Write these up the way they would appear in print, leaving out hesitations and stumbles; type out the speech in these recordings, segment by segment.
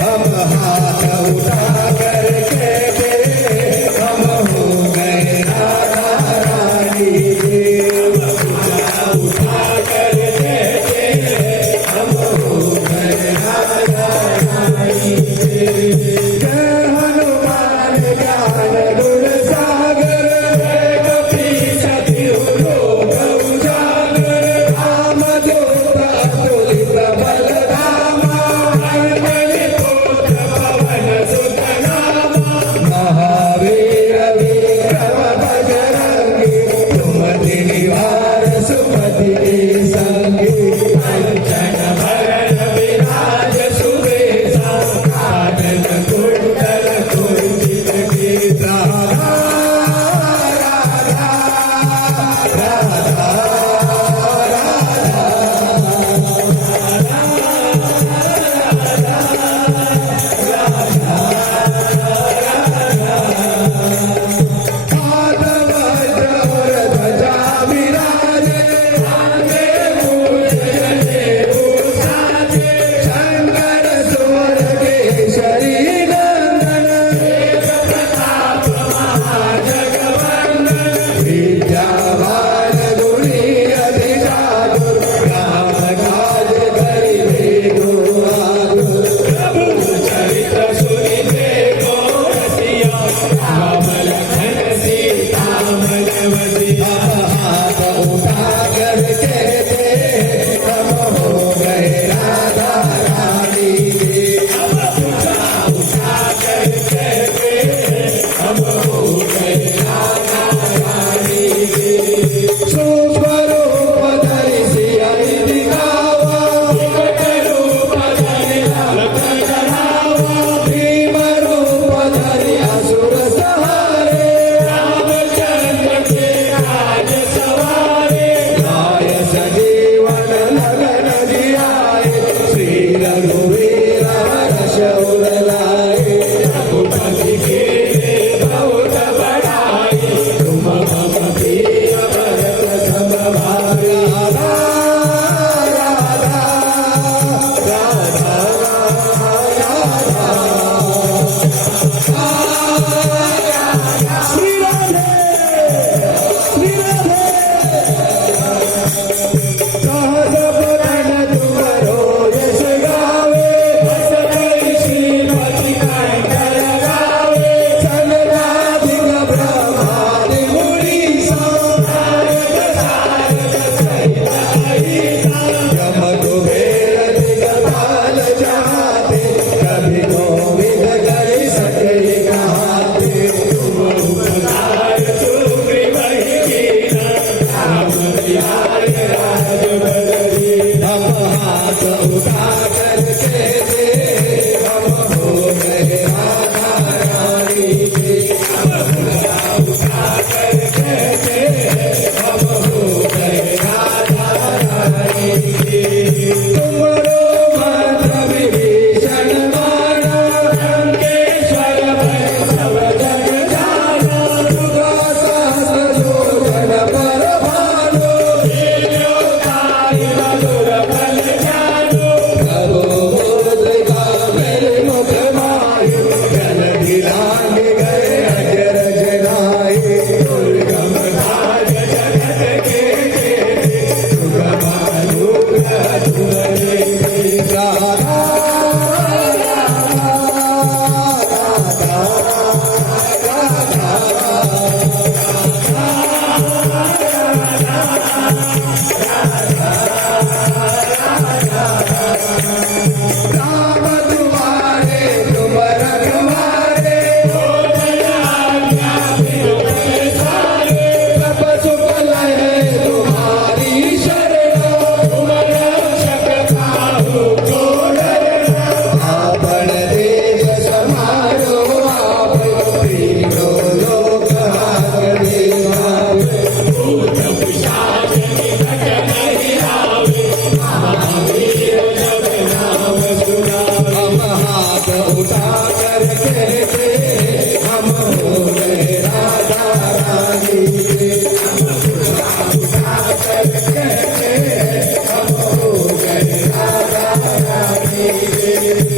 हम हाथ उठा करके हम हो गए राधा रानी के। उठा करके हम हो गए राधा रानी के। जय हनुमान ज्ञान गुण सागर कपी सती लोक उजागर। राम दूत अतुलित बल धामा हनुमनि पुत्र पवन सुत नामा। महावीर विक्रम बजरंगी सुमति निवार सुमति के संगी। कंचन वरण विराज सुबेसा कानन कुंडल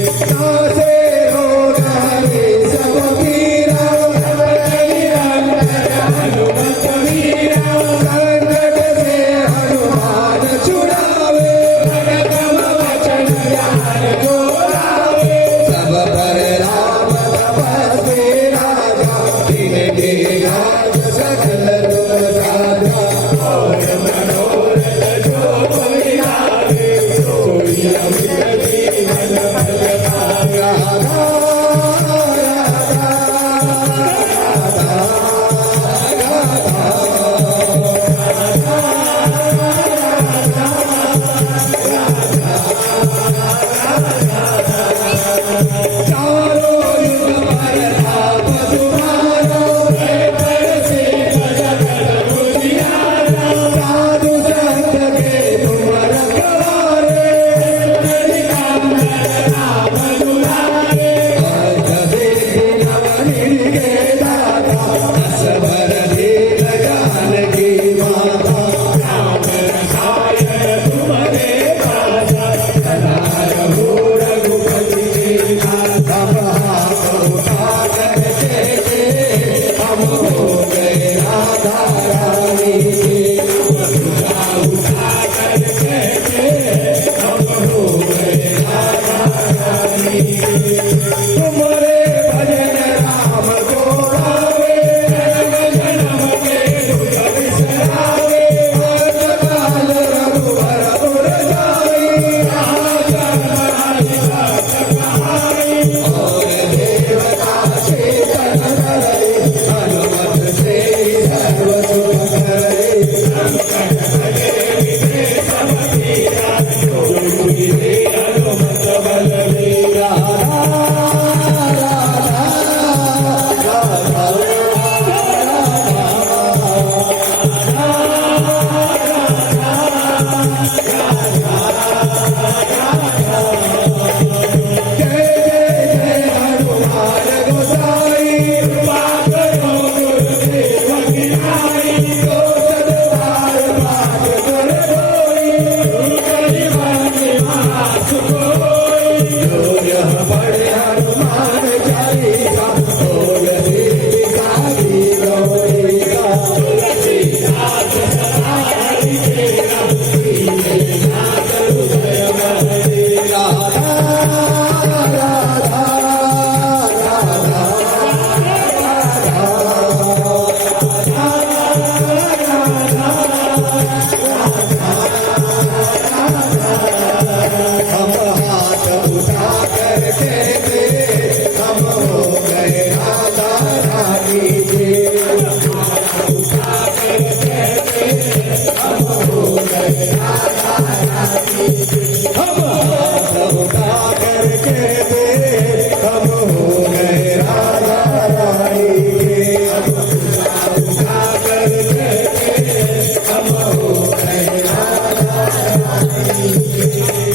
नासे रोग हरे सब पीरा निरंतर हनुमत वीरा संकट से हनुमान छुड़ावे भगतम वचन ज्ञान जो लावे सब पर राम तपस्वी राजा तिनके काज सकल तुम साजा और मनोरथ जो कोई लावे सोई अमित जीवन फल पावे राधा चारों युग पर ताप तुम्हारा बरसे जगत उजियारा साधु संत के तुम रखवारे राम दुलारे भजे नवनीत के दाता असबर दीन जानकी माता राम रसायन तुम्हारे दासा सदा रघु रघुपति के दासा हाथ उठा कर चले हम हो गए राधा रानी के उठा कर चले हम हो गए राधा रानी के तुम्हारे भजन राम को गावे जन्म के दुख बिसरावे काल रघुवर पुर जाई राजा बनाई भक्त कहाई और देवता चेतन धरे हनुमत से सर्व सुख करे संकट हरे विदेश मतीरा जो गिरे हनुमत बलवीरा जय जय जय हनुमान गोसाई कृपा करो गुरुदेव की नाई दो सतबार पाठ कर कोई गुरु बंदी मास कोई जो यह पढ़े हनुमान चालीसा हो गए सारी गौरीका तुलसीदास सदा हरि तेरा सीने नाथ हृदय महरे राधा राधा हम हाथ उठा कर कहते हम हो गए राधा रानी के हाथ उठा कर कहते हम हो गए राधा रानी के हम हाथ उठा कर कहते हम हो गए राधा रानी के हाथ उठा कर कहते हम हो गए राधा रानी के